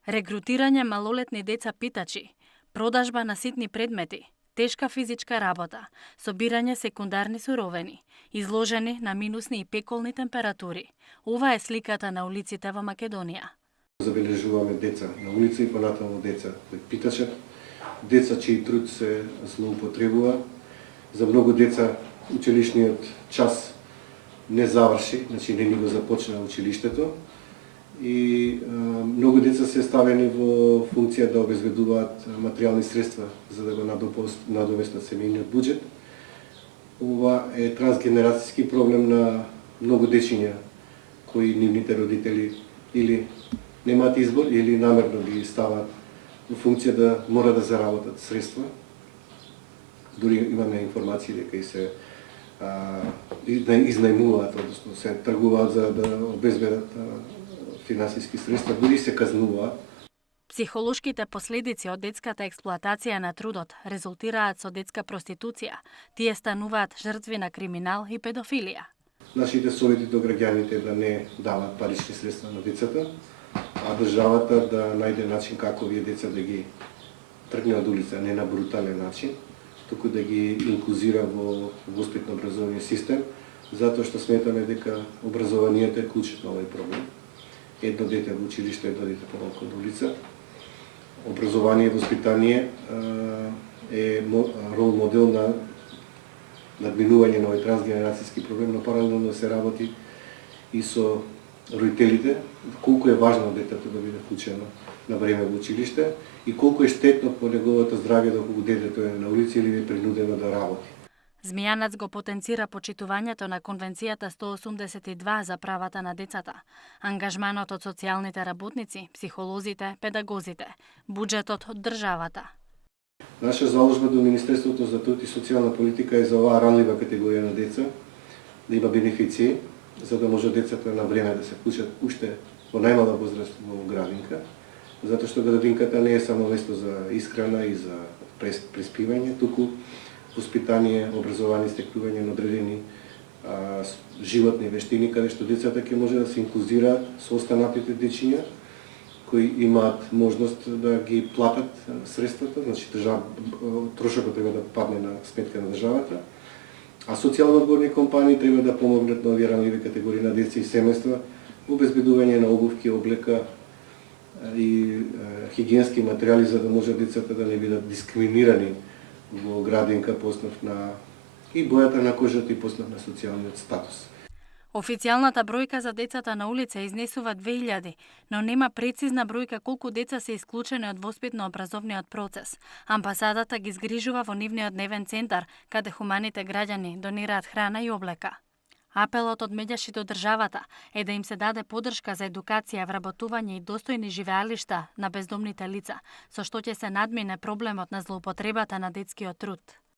Регрутирање малолетни деца питачи, продажба на ситни предмети, тешка физичка работа, собирање секундарни суровини, изложени на минусни и пеколни температури. Ова е сликата на улиците во Македонија. Забележуваме деца на улица и понатаму деца кои питачат, деца чиј труд се злоупотребува. За многу деца училишниот час не заврши, значи не ни го започна училиштето. И многу деца се ставени во функција да обезбедуваат материјални средства за да го надоместат семејниот буџет. Ова е трансгенерацијски проблем на многу дечиња кои нивните родители или немаат избор или намерно ги стават во функција да мора да заработат средства. Дури имаме информации дека и се изнајмуваат, односно се тргуваат за да обезбедат финансиски средства, дури се казнуваат. Психолошките последици од детската експлоатација на трудот резултираат со детска проституција. Тие стануваат жртви на криминал и педофилија. Нашите совети до граѓаните да не дават парични средства на децата, а државата да најде начин како овие деца да ги тргне од улица, не на брутален начин, туку да ги инклузира во воспитно образовни систем, затоа што сметаме дека образованието е клучот на овој проблем. Едно дете во училиште, едно дете помалку на улица. Образование и воспитание е рол модел на надминување на овој трансгенерацијски проблем, но паралелно да се работи и со родителите, колку е важно детето да биде вклучено на време во училиште и колку е штетно по неговото здравје доколку детето е на улица или е принудено да работи. Змијанац го потенцира почитувањето на Конвенцијата 182 за правата на децата, ангажманот од социјалните работници, психолозите, педагозите, буџетот од државата. Наша заложба до Министерството за труд и социјална политика е за оваа ранлива категорија на деца да има бенефиции, за да може децата на време да се вклучат уште во најмала возраст во градинка, затоа што градинката не е само место за исхрана и за преспивање, туку воспитание, образование, стекнување на одредени животни вештини, каде што децата ќе може да се инклузираат со останатите дечиња кои имаат можност да ги платат средствата, значи трошокот треба да падне на сметка на државата, а социјално одговорни компании треба да помогнат на овие ранливи категории на деца и семејства во обезбедување на обувки, облека и хигиенски материјали за да може децата да не бидат дискриминирани во градинка по основ на и бојата на кожата и по основ на социјалниот статус. Официјалната бројка за децата на улица изнесува 2000, но нема прецизна бројка колку деца се исклучени од воспитно-образовниот процес. Амбасадата ги згрижува во нивниот дневен центар, каде хуманите граѓани донираат храна и облека. Апелот од меѓаши до државата е да им се даде поддршка за едукација, вработување и достојни живеалишта на бездомните лица, со што ќе се надмине проблемот на злоупотребата на детскиот труд.